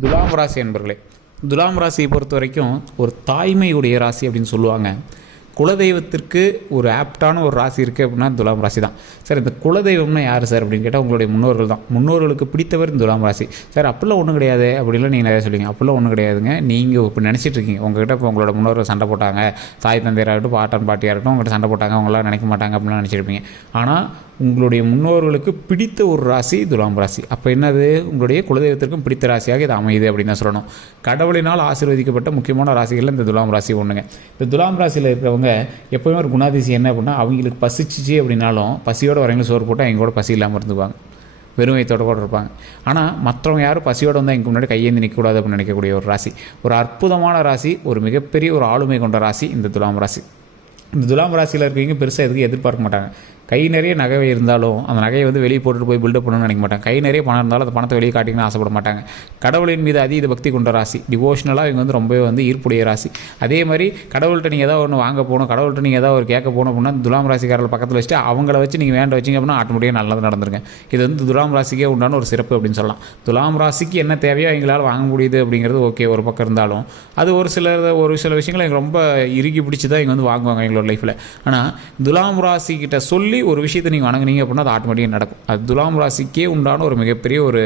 துலாம் ராசி என்பர்களே, துலாம் ராசியை பொறுத்த வரைக்கும் ஒரு தாய்மையுடைய ராசி அப்படின்னு சொல்லுவாங்க. குலதெய்வத்திற்கு ஒரு ஆப்டான ஒரு ராசி இருக்குது அப்படின்னா துலாம் ராசி தான். சார் இந்த குலதெய்வம்னா யார் சார் அப்படின்னு கேட்டால் உங்களுடைய முன்னோர்கள் தான். முன்னோர்களுக்கு பிடித்தவர் துலாம் ராசி. சார் அப்படிலாம் ஒன்றும் கிடையாது அப்படின்லாம் நீங்கள் நிறையா சொல்லுவீங்க. அப்படிலாம் ஒன்றும் கிடையாதுங்க. நீங்கள் இப்போ நினச்சிட்டு இருக்கீங்க உங்கள்கிட்ட இப்போ உங்களோட முன்னோர்கள் சண்டை போட்டாங்க, தாய் தந்தையராகட்டும் பாட்டன் பாட்டியாகட்டும் உங்கள்கிட்ட சண்டை போட்டாங்க, அவங்களாம் நினைக்க மாட்டாங்க அப்படின்லாம் நினச்சிருப்பீங்க. ஆனால் உங்களுடைய முன்னோர்களுக்கு பிடித்த ஒரு ராசி துலாம் ராசி. அப்போ என்னது, உங்களுடைய குலதெய்வத்திற்கும் பிடித்த ராசியாக இது அமையுது அப்படின்னு தான் சொல்லணும். கடவுளினால் ஆசீர்வதிக்கப்பட்ட முக்கியமான ராசிகளில் இந்த துலாம் ராசி ஒன்றுங்க. இந்த துலாம் ராசியில் இருக்கிறவங்க எப்போயுமே ஒரு குணாதிசயம் என்ன அப்படின்னா, அவங்களுக்கு பசிச்சிச்சு அப்படின்னாலும் பசியோடு வரவங்களும் சோறு போட்டால் எங்க கூட பசி இல்லாமல் இருந்துக்குவாங்க, வெறும் வயிற்றோட கூட இருப்பாங்க. ஆனால் மற்றவங்க யாரும் பசியோடு வந்தால் எங்கள் முன்னாடி கையேந்தி நிற்கக்கூடாது அப்படின்னு நினைக்கக்கூடிய ஒரு ராசி, ஒரு அற்புதமான ராசி, ஒரு மிகப்பெரிய ஒரு ஆளுமை கொண்ட ராசி இந்த துலாம் ராசி. இந்த துலாம் ராசியில் இருக்கிறவங்க பெருசாக எதுவும் எதிர்பார்க்க மாட்டாங்க. கை நிறைய நகை இருந்தாலும் அந்த நகையை வந்து வெளியே போட்டுட்டு போய் பில்டப் பண்ணணும்னு நினைக்க மாட்டாங்க. கை நிறைய பணம் இருந்தாலும் அந்த பணத்தை வெளியே காட்டிக்கணும்னு ஆசைப்பட மாட்டாங்க. கடவுளின் மீது அதீத பக்தி கொண்ட ராசி, டிவோஷனலாக இவங்க வந்து ரொம்பவே வந்து ஈர்ப்புடைய ராசி. அதே மாதிரி கடவுள்கிட்ட நீங்கள் ஏதாவது ஒன்று வாங்க போகணும், கடவுள்கிட்ட நீங்கள் ஏதாவது ஒரு கேட்க போகணும் அப்படின்னா துலாம் ராசிக்காரர்கள் பக்கத்தில் வச்சுட்டு அவங்கள வச்சு நீங்கள் வேண்ட வச்சிங்க அப்படின்னா ஆட்டோமேட்டிக்காக நல்லது நடந்துருங்க. இது வந்து துலாம் ராசிக்கே உண்டான ஒரு சிறப்பு அப்படின்னு சொல்லலாம். துலாம் ராசிக்கு என்ன தேவையோ எங்களால் வாங்க முடியுது அப்படிங்கிறது ஓகே ஒரு பக்கம் இருந்தாலும், அது ஒரு சில விஷயங்களை எங்களுக்கு ரொம்ப இறுக்கி பிடிச்சி தான் இங்கே வந்து வாங்குவாங்க எங்களோட லைஃப்பில். ஆனால் துலாம் ராசிக்கிட்ட சொல்லி ஒரு விஷயத்தை நீங்கள் வணங்குனீங்க அப்படின்னா அது ஆட்டோமேட்டிக்காக நடக்கும். அது துலாம் ராசிக்கே உண்டான ஒரு மிகப்பெரிய ஒரு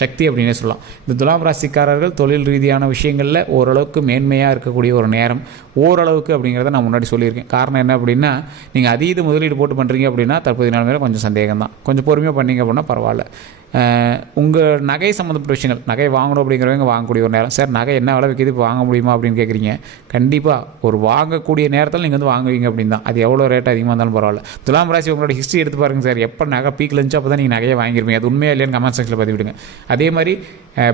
சக்தி அப்படின்னே சொல்லலாம். இந்த துலாம் ராசிக்காரர்கள் தொழில் ரீதியான விஷயங்களில் ஓரளவுக்கு மேன்மையாக இருக்கக்கூடிய ஒரு நேரம், ஓரளவுக்கு அப்படிங்கிறத நான் முன்னாடி சொல்லியிருக்கேன். காரணம் என்ன அப்படின்னா, நீங்கள் அதீத முதலீடு போட்டு பண்ணுறீங்க அப்படின்னா தற்போதைய நிலைமையில கொஞ்சம் சந்தேகம் தான். கொஞ்சம் பொறுமையாக பண்ணீங்க அப்படின்னா பரவாயில்ல. உங்கள் நகை சம்மந்தப்பட்ட விஷயங்கள், நகை வாங்கணும் அப்படிங்கிறவங்க வாங்கக்கூடிய ஒரு நேரம். சார் நகை என்ன விலை விற்கிது, இப்போ வாங்க முடியுமா அப்படின்னு கேட்குறீங்க. கண்டிப்பாக ஒரு வாங்கக்கூடிய நேரத்தில் நீங்கள் வந்து வாங்குவீங்க அப்படின்னு தான். அது எவ்வளோ ரேட் அதிகமாக இருந்தாலும் பரவாயில்ல. துலாம் ராசி உங்களோட ஹிஸ்ட்ரி எடுத்து பாருங்கள் சார். எப்போ நகை பீக்கில் இருந்துச்சோ அப்போ தான் நீங்கள் நகையை வாங்கிருப்பீங்க. அது உண்மையாக இல்லையான்னு கமெண்ட் செக்ஷனில் பதிவிடுங்க. அதே மாதிரி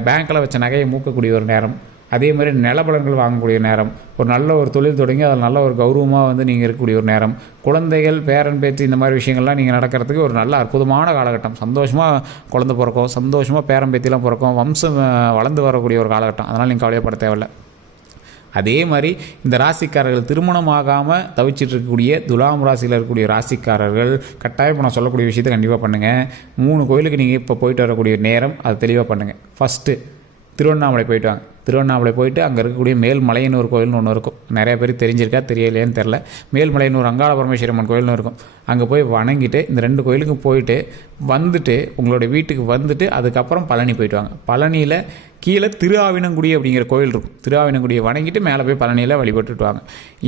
பேங்க்கில் வச்ச நகையை மூக்கக்கூடிய ஒரு நேரம், அதே மாதிரி நிலபலங்கள் வாங்கக்கூடிய நேரம், ஒரு நல்ல ஒரு தொழில் தொடங்கி அதில் நல்ல ஒரு கௌரவமாக வந்து நீங்கள் இருக்கக்கூடிய ஒரு நேரம், குழந்தைகள் பேரன் பேச்சு இந்த மாதிரி விஷயங்கள்லாம் நீங்கள் நடக்கிறதுக்கு ஒரு நல்ல அற்புதமான காலகட்டம். சந்தோஷமாக குழந்தை பிறக்கும், சந்தோஷமாக பேரன் பேத்திலாம் பிறக்கும், வம்சம் வளர்ந்து வரக்கூடிய ஒரு காலகட்டம். அதனால் நீங்கள் கவலையப்பட தேவையில்லை. அதே மாதிரி இந்த ராசிக்காரர்கள் திருமணமாகாமல் தவிச்சிட்டு இருக்கக்கூடிய துலாம் ராசியில் இருக்கக்கூடிய ராசிக்காரர்கள் கட்டாயம் நான் சொல்லக்கூடிய விஷயத்தை கண்டிப்பாக பண்ணுங்கள். 3 கோயிலுக்கு நீங்கள் இப்போ போயிட்டு வரக்கூடிய நேரம் அது தெளிவாக பண்ணுங்கள். ஃபஸ்ட்டு திருவண்ணாமலை போயிட்டு வாங்க. திருவண்ணாமலை போயிட்டு அங்கே இருக்கக்கூடிய மேல்மலையனூர் கோயில்னு ஒன்று இருக்கும். நிறைய பேர் தெரிஞ்சிருக்கா தெரியலையான்னு தெரில. மேல்மலையனூர் அங்காள பரமேஸ்வரி அம்மன் கோயில்னு இருக்கும். அங்கே போய் வணங்கிட்டு இந்த 2 கோயிலுக்கும் போயிட்டு வந்துட்டு உங்களுடைய வீட்டுக்கு வந்துட்டு அதுக்கப்புறம் பழனி போயிட்டு வாங்க. பழனியில் கீழே திருஆவினங்குடி அப்படிங்கிற கோயில் இருக்கும். திருஆவினங்குடியை வணங்கிட்டு மேலே போய் பழனியில் வழிபட்டுட்டு வாங்க.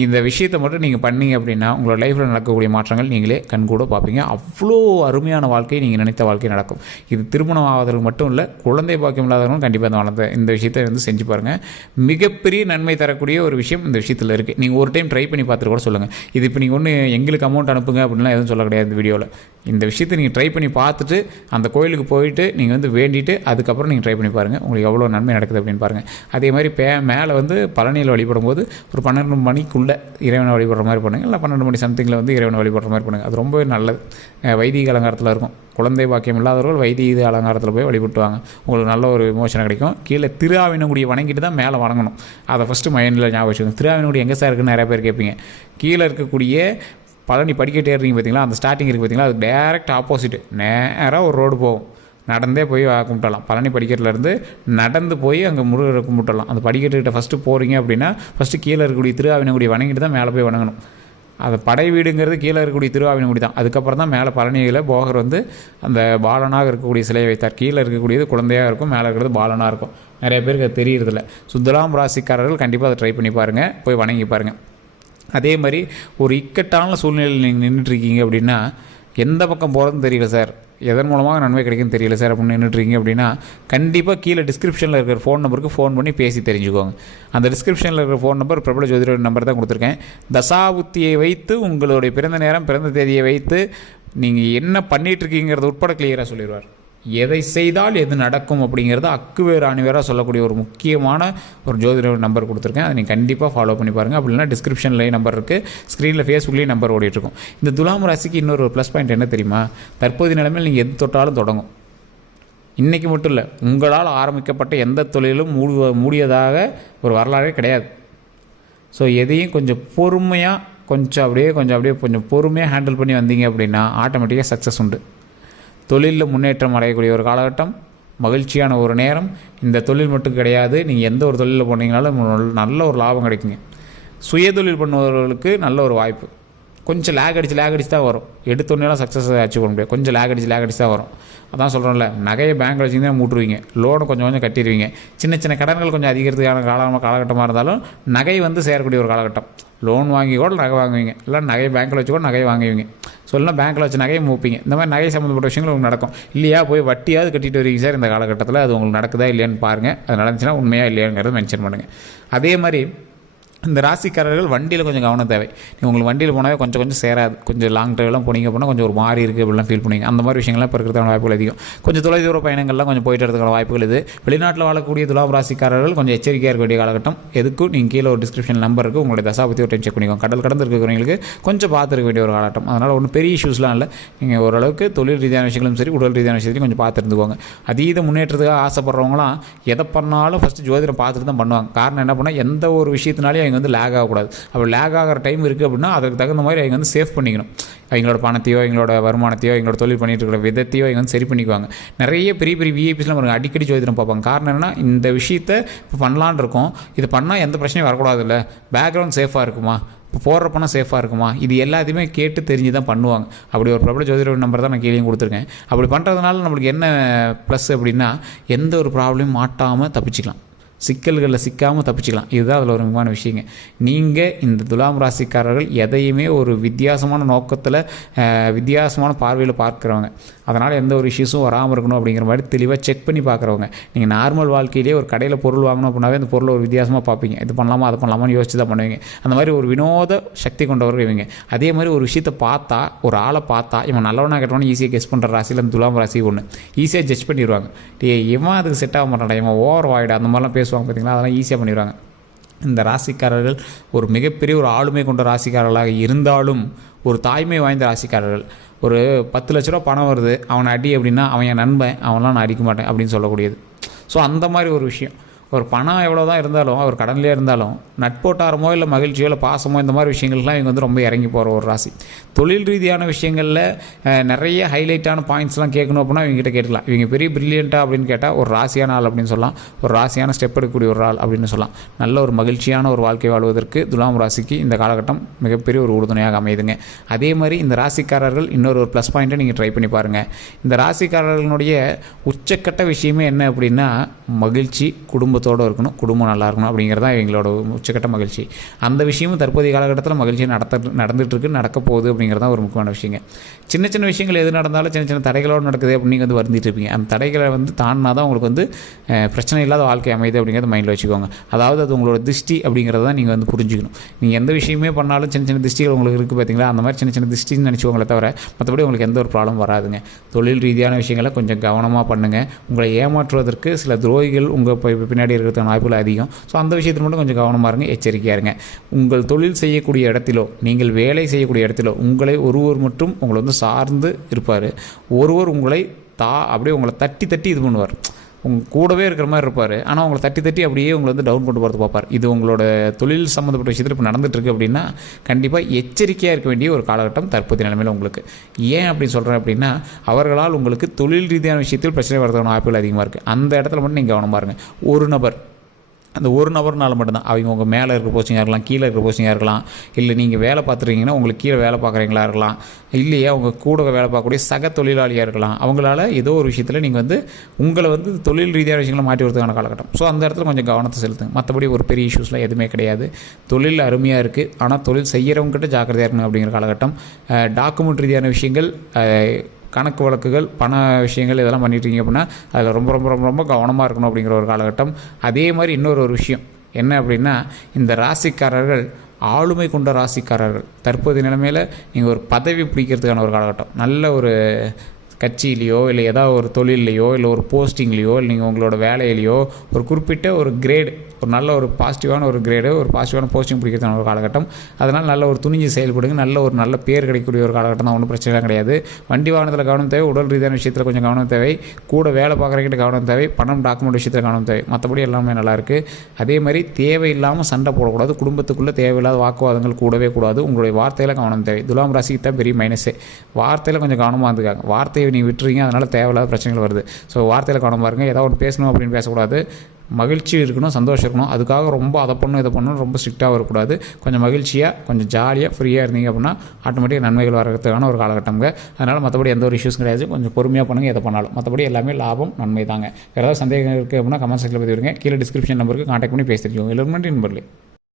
இந்த விஷயத்தை மட்டும் நீங்கள் பண்ணீங்க அப்படின்னா உங்களோட லைஃப்பில் நடக்கக்கூடிய மாற்றங்கள் நீங்களே கண்கூட பார்ப்பீங்க. அவ்வளோ அருமையான வாழ்க்கை, நீங்கள் நினைத்த வாழ்க்கை நடக்கும். இது திருமணம் ஆவதற்கு மட்டும் இல்லை, குழந்தை பாக்கியம் இல்லாதவங்களும் கண்டிப்பாக இந்த விஷயத்தை வந்து செஞ்சு பாருங்கள். மிகப்பெரிய நன்மை தரக்கூடிய ஒரு விஷயம் இந்த விஷயத்தில் இருக்குது. நீங்கள் ஒரு டைம் ட்ரை பண்ணி பார்த்துட்டு கூட சொல்லுங்கள். இது இப்போ நீங்கள் ஒன்று எங்களுக்கு அமௌண்ட் அனுப்புங்க அப்படின்லாம் எதுவும் சொல்ல கிடையாது இந்த வீடியோவில். இந்த விஷயத்தை நீங்கள் ட்ரை பண்ணி பார்த்துட்டு அந்த கோயிலுக்கு போயிட்டு நீங்கள் வந்து வேண்டிட்டு அதுக்கப்புறம் நீங்கள் ட்ரை பண்ணி பாருங்கள். உங்களுக்கு எவ்வளோ நன்மை நடக்குது அப்படின்னு பாருங்கள். அதே மாதிரி மேலே வந்து பழனியில் வழிபடும் போது ஒரு 12 மணிக்குள்ளே இறைவனை வழிபடுற மாதிரி பண்ணுங்கள். இல்லை 12 மணி சம்திங்கில் வந்து இறைவனை வழிபடுற மாதிரி பண்ணுங்கள். அது ரொம்பவே நல்லது. வைதிக அலங்காரத்தில் இருக்கும். குழந்தை பாக்கியம் இல்லாதவர்கள் வைதிக அலங்காரத்தில் போய் வழிபட்டுவாங்க. உங்களுக்கு நல்ல ஒரு விமோசனம் கிடைக்கும். கீழே திருஆவினங்குடியை வணங்கிட்டு தான் மேலே வணங்கணும். அதை ஃபஸ்ட்டு மைண்டில் ஞாபகம் வச்சுக்கோங்க. திருஆவினங்குடி எங்கே சார் இருக்குன்னு நிறைய பேர் கேட்பீங்க. கீழே இருக்கக்கூடிய பழனி படிக்கட்டு ஏறுறீங்க பார்த்தீங்களா, அந்த ஸ்டார்டிங் இருக்குது பார்த்தீங்களா, அது டேரெக்ட் ஆப்போசிட்டு நேராக ஒரு ரோடு போகும். நடந்தே போய் கும்பிட்டலாம். பழனி படிக்கட்டிலேருந்து நடந்து போய் அங்கே முருகரை கும்பிட்டலாம். அந்த படிக்கட்டுக்கிட்ட ஃபஸ்ட்டு போகிறீங்க அப்படின்னா ஃபஸ்ட்டு கீழே இருக்கக்கூடிய திருஆவினங்குடி வணங்கிட்டு தான் மேலே போய் வணங்கணும். அது படை வீடுங்கிறது கீழே இருக்கக்கூடிய திருஆவினங்குடி தான். அதுக்கப்புறம் தான் மேலே பழனியில் போகர் வந்து அந்த பாலனாக இருக்கக்கூடிய சிலையை வைத்தார். கீழே இருக்கக்கூடியது குழந்தையாக இருக்கும், மேலே இருக்கிறது பாலனாக இருக்கும். நிறைய பேருக்கு அது தெரியறதில்ல. துலாம் ராசிக்காரர்கள் கண்டிப்பாக அதை ட்ரை பண்ணி பாருங்கள், போய் வணங்கி பாருங்கள். அதே மாதிரி ஒரு இக்கட்டான சூழ்நிலையில் நீங்கள் நின்றுட்டுருக்கீங்க அப்படின்னா எந்த பக்கம் போகிறதுன்னு தெரியல சார், எதன் மூலமாக நன்மை கிடைக்குன்னு தெரியல சார் அப்படின்னு நின்றுட்டுருக்கீங்க அப்படின்னா கண்டிப்பாக கீழே டிஸ்கிரிப்ஷனில் இருக்கிற ஃபோன் நம்பருக்கு ஃபோன் பண்ணி பேசி தெரிஞ்சுக்கோங்க. அந்த டிஸ்கிரிப்ஷனில் இருக்கிற ஃபோன் நம்பர் பிரபல ஜோதிடர் நம்பர் தான் கொடுத்துருக்கேன். தசாபுத்தியை வைத்து உங்களுடைய பிறந்த நேரம் பிறந்த தேதியை வைத்து நீங்கள் என்ன பண்ணிகிட்ருக்கீங்கிறது உட்பட கிளியராக சொல்லிடுவார். எதை செய்தால் எது நடக்கும் அப்படிங்கிறத அக்குவேறு அணிவேராக சொல்லக்கூடிய ஒரு முக்கியமான ஒரு ஜோதிட நம்பர் கொடுத்துருக்கேன். அதை நீங்கள் கண்டிப்பாக ஃபாலோ பண்ணி பாருங்கள். அப்படின்னா டிஸ்கிரிப்ஷன்லேயே நம்பர் இருக்குது, ஸ்க்ரீனில் ஃபேஸ்புக்லேயும் நம்பர் ஓடிட்டுருக்கும். இந்த துலாம் ராசிக்கு இன்னொரு ப்ளஸ் பாயிண்ட் என்ன தெரியுமா, தற்போதைய நிலைமையில் நீங்கள் எது தொட்டாலும் தொடங்கும். இன்றைக்கி மட்டும் இல்லை, உங்களால் ஆரம்பிக்கப்பட்ட எந்த தொழிலும் மூடியதாக ஒரு வரலாறே கிடையாது. ஸோ எதையும் கொஞ்சம் பொறுமையாக கொஞ்சம் பொறுமையாக ஹேண்டில் பண்ணி வந்தீங்க அப்படின்னா ஆட்டோமேட்டிக்காக சக்ஸஸ் உண்டு. தொழிலில் முன்னேற்றம் அடையக்கூடிய ஒரு காலகட்டம், மகிழ்ச்சியான ஒரு நேரம். இந்த தொழில் மட்டும் கிடையாது, நீங்கள் எந்த ஒரு தொழிலில் போனீங்கனாலும் நல்ல ஒரு லாபம் கிடைக்குங்க. சுயதொழில் பண்ணுபவர்களுக்கு நல்ல ஒரு வாய்ப்பு. கொஞ்சம் லேக் அடிச்சு தான் வரும். எடுத்தோன்னேலாம் சக்ஸஸ் அச்சீவ் பண்ண முடியாது. கொஞ்சம் லேக் அடிச்சு தான் வரும். அதான் சொல்கிறோம்ல, நகையை பேங்க்கில் வச்சுருந்தா மூட்டுருவீங்க, லோனை கொஞ்சம் கட்டிடுவீங்க. சின்ன கடன்கள் கொஞ்சம் அதிகரிக்கிறதுக்கான காலகட்டமாக இருந்தாலும் நகை சேரக்கூடிய ஒரு காலகட்டம். லோன் வாங்கி கூட நகை வாங்குவீங்க, இல்லை நகையை பேங்க்கில் வச்சு கூட நகையை வாங்குவீங்க. சொல்லலாம் பேங்க்கில் வச்சு நகையை மூப்பீங்க. இந்த மாதிரி நகை சம்மந்தப்பட்ட விஷயங்கள் உங்களுக்கு நடக்கும். இல்லையா, போய் வட்டியாவது கட்டிட்டு வரீங்க சார் இந்த காலகட்டத்தில், அது உங்களுக்கு நடக்குதா இல்லையான்னு பாருங்கள். அது நடந்துச்சுன்னா உண்மையாக இல்லையாங்கிறத மென்ஷன் பண்ணுங்கள். அதே மாதிரி இந்த ராசிக்காரர்கள் வண்டியில் கொஞ்சம் கவனம் தேவை. உங்களுக்கு வண்டியில் போனாவே கொஞ்சம் சேராது. கொஞ்சம் லாங் ட்ரைவ்லாம் போனீங்க அப்படின்னா கொஞ்சம் ஒரு மாதிரி இருக்குது அப்படிலாம் ஃபீல் பண்ணுவீங்க. அந்த மாதிரி விஷயங்கள்லாம் இப்போ இருக்கிறதுக்கான வாய்ப்புகள் அதிகம். கொஞ்சம் தொலைதூர பயணங்கள்லாம் கொஞ்சம் போயிட்டு வரதுக்கான வாய்ப்புகள் இது. வெளிநாட்டில் வாழக்கூடிய துலாம் ராசிக்காரர்கள் கொஞ்சம் எச்சரிக்கையாக இருக்க வேண்டிய காலகட்டம். எதுக்கும் நீங்கள் கீழே ஒரு டிஸ்கிரிப்ஷன் நம்பர் இருக்குது, உங்களுடைய தசாபத்தி ஒரு டைம் செக் பண்ணிக்கோங்க. கடல் கடந்து இருக்கிறவங்களுக்கு கொஞ்சம் பார்த்துருக்க வேண்டிய ஒரு காலகட்டம். அதனால் ஒன்றும் பெரிய இஷ்யூஸ்லாம் இல்லை. நீங்கள் ஓரளவுக்கு தொழில் ரீதியான விஷயங்களும் சரி, உடல் ரீதியான விஷயத்தையும் கொஞ்சம் பார்த்துருந்துக்கோங்க. அதீத முன்னேற்றத்துக்காக ஆசைப்படுறவங்களாம் எதை பண்ணாலும் ஃபஸ்ட்டு ஜோதிடம் பார்த்துட்டு தான் பண்ணுவாங்க. காரணம் என்ன பண்ணால், எந்த ஒரு விஷயத்தினாலே அவங்க லேக் ஆகக்கூடாது. அப்போ லேக் ஆகிற டைம் இருக்குது அப்படின்னா அதுக்கு தகுந்த மாதிரி அவங்க சேவ் பண்ணிக்கணும். அவங்களோட பணத்தையோ, எங்களோட வருமானத்தையோ, எங்களோட தொழில் பண்ணிட்டு இருக்கிற விதத்தையோ அவங்க சரி பண்ணிக்குவாங்க. நிறைய பெரிய விஐபிஸ்லாம் பாருங்கள், அடிக்கடி ஜோதிடம் பார்ப்பாங்க. காரணம் என்னென்னா, இந்த விஷயத்தை இப்போ பண்ணலான் இருக்கோம், இது பண்ணால் எந்த பிரச்சனையும் வரக்கூடாது, இல்லை பேக்ரவுண்ட் சேஃபாக இருக்குமா, இப்போ போடுற பணம் சேஃபாக இருக்குமா, இது எல்லாத்தையுமே கேட்டு தெரிஞ்சு தான் பண்ணுவாங்க. அப்படி ஒரு பிரபல ஜோதிட நம்பர் தான் நான் கீழே கொடுத்துருக்கேன். அப்படி பண்ணுறதுனால நம்மளுக்கு என்ன ப்ளஸ் அப்படின்னா, எந்த ஒரு ப்ராப்ளமும் மாட்டாமல் தப்பிச்சிக்கலாம், சிக்கல்களில் சிக்காமல் தப்பிச்சிக்கலாம். இதுதான் அதில் ஒரு முக்கியமான விஷயங்க. நீங்கள் இந்த துலாம் ராசிக்காரர்கள் எதையுமே ஒரு வித்தியாசமான நோக்கத்தில், வித்தியாசமான பார்வையில் பார்க்குறவங்க. அதனால் எந்த ஒரு இஷ்யூஸும் வராமல் இருக்கணும் அப்படிங்கிற மாதிரி தெளிவாக செக் பண்ணி பார்க்குறவங்க. நீங்கள் நார்மல் வாழ்க்கையிலே ஒரு கடையில் பொருள் வாங்கணும் அப்படின்னாவே அந்த பொருளை ஒரு வித்தியாசமாக பார்ப்பீங்க. இது பண்ணலாமா அதை பண்ணலாமான்னு யோசிச்சு தான் பண்ணுவீங்க. அந்த மாதிரி ஒரு வினோத சக்தி கொண்டவர்கள் இவங்க. அதே மாதிரி ஒரு விஷயத்தை பார்த்தா, ஒரு ஆளை பார்த்தா இவன் நல்லவனா கெட்டவனு ஈஸியாக கெஸ் பண்ணுற ராசியில் அந்த துலாம் ராசி ஒன்று ஈஸியாக ஜட்ஜ் பண்ணிடுவாங்க. இவன் அதுக்கு செட் ஆக மாட்டான், இவன் ஓவர் வாய்டு, அந்த மாதிரிலாம் பேசுவாங்க பார்த்தீங்களா, அதெல்லாம் ஈஸியாக பண்ணிடுவாங்க. இந்த ராசிக்காரர்கள் ஒரு மிகப்பெரிய ஒரு ஆளுமை கொண்ட ராசிக்காரர்களாக இருந்தாலும் ஒரு தாய்மை வாய்ந்த ராசிக்காரர்கள். ஒரு 10 லட்ச ரூபா பணம் வருது, அவனை அடி அப்படின்னா அவன் என் நண்பன், அவன்லாம் நான் அடிக்க மாட்டேன் அப்படின்னு சொல்லக்கூடியது. ஸோ அந்த மாதிரி ஒரு விஷயம். ஒரு பணம் எவ்வளோ தான் இருந்தாலும், அவர் கடன்லேயே இருந்தாலும் நட்போட்டாரமோ இல்லை மகிழ்ச்சியோ இல்லை பாசமோ இந்த மாதிரி விஷயங்கள்லாம் இவங்க ரொம்ப இறங்கி போகிற ஒரு ராசி. தொழில் ரீதியான விஷயங்களில் நிறைய ஹைலைட்டான பாயிண்ட்ஸ்லாம் கேட்கணும் அப்படின்னா இவங்ககிட்ட கேட்கலாம். இவங்க பெரிய பிரில்லியண்ட்டாக அப்படின்னு கேட்டால் ஒரு ராசியான ஆள் அப்படின்னு சொல்லலாம், ஒரு ராசியான ஸ்டெப் எடுக்கக்கூடிய ஒரு ஆள் அப்படின்னு சொல்லலாம். நல்ல ஒரு மகிழ்ச்சியான ஒரு வாழ்க்கை வாழ்வதற்கு துலாம் ராசிக்கு இந்த காலகட்டம் மிகப்பெரிய ஒரு உறுதுணையாக அமையுதுங்க. அதே மாதிரி இந்த ராசிக்காரர்கள் இன்னொரு ப்ளஸ் பாயிண்ட்டை நீங்கள் ட்ரை பண்ணி பாருங்கள். இந்த ராசிக்காரர்களுடைய உச்சக்கட்ட விஷயமே என்ன அப்படின்னா, மகிழ்ச்சி, குடும்பத்தோடு இருக்கணும், குடும்பம் நல்லா இருக்கணும் அப்படிங்கிறது தான் இவங்களோட உச்சக்கட்ட மகிழ்ச்சி. அந்த விஷயமும் தற்போதைய காலகட்டத்தில் மகிழ்ச்சி நடந்துட்டு இருக்கு, நடக்க போகுது அப்படிங்கிறது தான் ஒரு முக்கியமான விஷயங்க. சின்ன விஷயங்கள் எது நடந்தாலும் சின்ன தடைகளோடு நடக்குது அப்படின்னு நீங்கள் வருந்திட்டு இருப்பீங்க. அந்த தடைகளை தாண்டினா தான் உங்களுக்கு பிரச்சனை இல்லாத வாழ்க்கை அமையுது அப்படிங்கிறத மைண்டில் வச்சுக்கோங்க. அதாவது அது உங்களோட திருஷ்டி அப்படிங்கிறத தான் நீங்கள் புரிஞ்சுக்கணும். நீங்கள் எந்த விஷயமே பண்ணாலும் சின்ன திருஷ்டிகள் உங்களுக்கு இருக்குது பார்த்தீங்களா, அந்த மாதிரி சின்ன திருஷ்டின்னு நினச்சிக்கோங்களே தவிர மற்றபடி உங்களுக்கு எந்த ஒரு ப்ராப்ளம் வராதுங்க. தொழில் ரீதியான விஷயங்களை கொஞ்சம் கவனமாக பண்ணுங்கள். உங்களை ஏமாற்றுவதற்கு சில துரோகிகள் உங்கள் பின்னாடி இருக்கிறதுக்கான வாய்ப்புகள் அதிகம். ஸோ அந்த விஷயத்தில் மட்டும் கொஞ்சம் கவனமாக இருங்க, எச்சரிக்கையாக இருங்க. உங்கள் தொழில் செய்யக்கூடிய இடத்திலோ, நீங்கள் வேலை செய்யக்கூடிய இடத்திலோ உங்களை ஒருவர் மட்டும் உங்களை சார்ந்து இருப்பார். ஒருவர் உங்களை அப்படியே உங்களை தட்டி இது பண்ணுவார். உங்கள் கூடவே இருக்கிற மாதிரி இருப்பார். ஆனால் உங்களை தட்டி அப்படியே உங்களை டவுன் கொண்டு போகிறது பார்ப்பார். இது உங்களோட தொழில் சம்மந்தப்பட்ட விஷயத்தில் இப்போ நடந்துகிட்ருக்கு அப்படின்னா கண்டிப்பாக எச்சரிக்கையாக இருக்க வேண்டிய ஒரு காலகட்டம் தற்போதைய நிலைமையில் உங்களுக்கு. ஏன் அப்படி சொல்கிறேன் அப்படின்னா, அவர்களால் உங்களுக்கு தொழில் ரீதியான விஷயத்தில் பிரச்சனை வரதுக்கான வாய்ப்புகள் அதிகமாக இருக்குது. அந்த இடத்துல மட்டும் நீங்கள் கவனமாக இருங்க. ஒரு நபர், அந்த ஒரு நபர்னால மட்டும்தான் அவங்க உங்கள் மேலே இருக்கிற போஸ்டிங்காக இருக்கலாம், கீழே இருக்கிற போஸ்டிங்காக இருக்கலாம், இல்லை நீங்கள் வேலை பார்த்துருக்கீங்கன்னா உங்களுக்கு கீழே வேலை பார்க்குறீங்களா இருக்கலாம், இல்லையா உங்கள் கூட வேலை பார்க்கக்கூடிய சக தொழிலாளியாக இருக்கலாம். அவங்களால ஏதோ ஒரு விஷயத்தில் நீங்கள் உங்களை தொழில் ரீதியான விஷயங்களை மாற்றி வரதுக்கான காலகட்டம். ஸோ அந்த இடத்துல கொஞ்சம் கவனத்தை செலுத்துங்க. மற்றபடி ஒரு பெரிய இஷ்யூஸ்லாம் எதுவுமே கிடையாது. தொழில் அருமையாக இருக்குது, ஆனால் தொழில் செய்கிறவங்ககிட்ட ஜாக்கிரதையாக இருக்கணும் அப்படிங்கிற காலகட்டம். டாக்குமெண்ட் ரீதியான விஷயங்கள், கணக்கு வழக்குகள், பண விஷயங்கள் இதெல்லாம் பண்ணிட்டீங்க அப்படின்னா அதில் ரொம்ப ரொம்ப ரொம்ப ரொம்ப கவனமாக இருக்கணும் அப்படிங்கிற ஒரு காலகட்டம். அதே மாதிரி இன்னொரு விஷயம் என்ன அப்படின்னா, இந்த ராசிக்காரர்கள் ஆளுமை கொண்ட ராசிக்காரர்கள். தற்போதைய நிலைமையில் நீங்கள் ஒரு பதவி பிடிக்கிறதுக்கான ஒரு காலகட்டம். நல்ல ஒரு கட்சியிலையோ இல்லை ஏதாவது ஒரு தொழிலையோ இல்லை ஒரு போஸ்டிங்லேயோ இல்லை நீங்கள் உங்களோட வேலையிலையோ ஒரு குறிப்பிட்ட ஒரு கிரேடு, ஒரு நல்ல ஒரு பாசிட்டிவான ஒரு கிரேடு, ஒரு பாசிட்டிவான போஸ்டிங் பிடிக்கிறதுக்கான ஒரு காலகட்டம். அதனால் நல்ல ஒரு துணிஞ்சு செயல்படுங்க. நல்ல பேர் கிடைக்கக்கூடிய ஒரு காலகட்டம் தான். ஒன்றும் பிரச்சனைலாம் கிடையாது. வண்டி வாகனத்தில் கவனம் தேவை, உடல் ரீதியான விஷயத்தில் கொஞ்சம் கவனம் தேவை, கூட வேலை பார்க்குறக்கிட்ட கவனம் தேவை, பணம் டாக்குமெண்ட் விஷயத்தில் கவனம் தேவை. மற்றபடி எல்லாமே நல்லாயிருக்கு. அதே மாதிரி தேவையில்லாமல் சண்டை போடக்கூடாது. குடும்பத்துக்குள்ளே தேவையில்லாத வாக்குவாதங்கள் கூடவே கூடாது. உங்களுடைய வார்த்தையில் கவனம் தேவை. துலாம் ராசிக்கு தான் பெரிய மைனஸே. வார்த்தையில் கொஞ்சம் கவனமாக இருந்துக்காங்க. வார்த்தையை நீங்கள் விட்டுறீங்க, அதனால் தேவையில்லாத பிரச்சனைகள் வருது. ஸோ வார்த்தையில் கவனம் பாருங்கள். ஏதாவது ஒன்று பேசணும் அப்படின்னு பேசக்கூடாது. மகிழ்ச்சி இருக்கணும், சந்தோஷம் இருக்கணும். அதுக்காக ரொம்ப அதை பண்ணணும் இதை பண்ணணும் ரொம்ப ஸ்ட்ரிக்டாக வரக்கூடாது. கொஞ்சம் மகிழ்ச்சியாக கொஞ்சம் ஜாலியாக ஃப்ரீயாக இருந்தீங்க அப்படின்னா ஆட்டோமேட்டிக்காக நன்மைகள் வரதுக்கான ஒரு காலகட்டம்ங்க. அதனால் மற்றபடி எந்த ஒரு இஷ்யூஸ் கிடையாது. கொஞ்சம் பொறுமையாக பண்ணுங்கள் எதை பண்ணாலும். மற்றபடி எல்லாமே லாபம் நன்மை தாங்க. வேறு ஏதாவது சந்தேகம் இருக்குது அப்படின்னா கமெண்ட் செக்ஷனில் பதிவிடுங்க. கீழே டிஸ்கிரிப்ஷன் நம்பருக்கு கான்டாக்ட் பண்ணி பேசியிருக்கோம். எல்லாரும் நன்றி நண்பர்களே.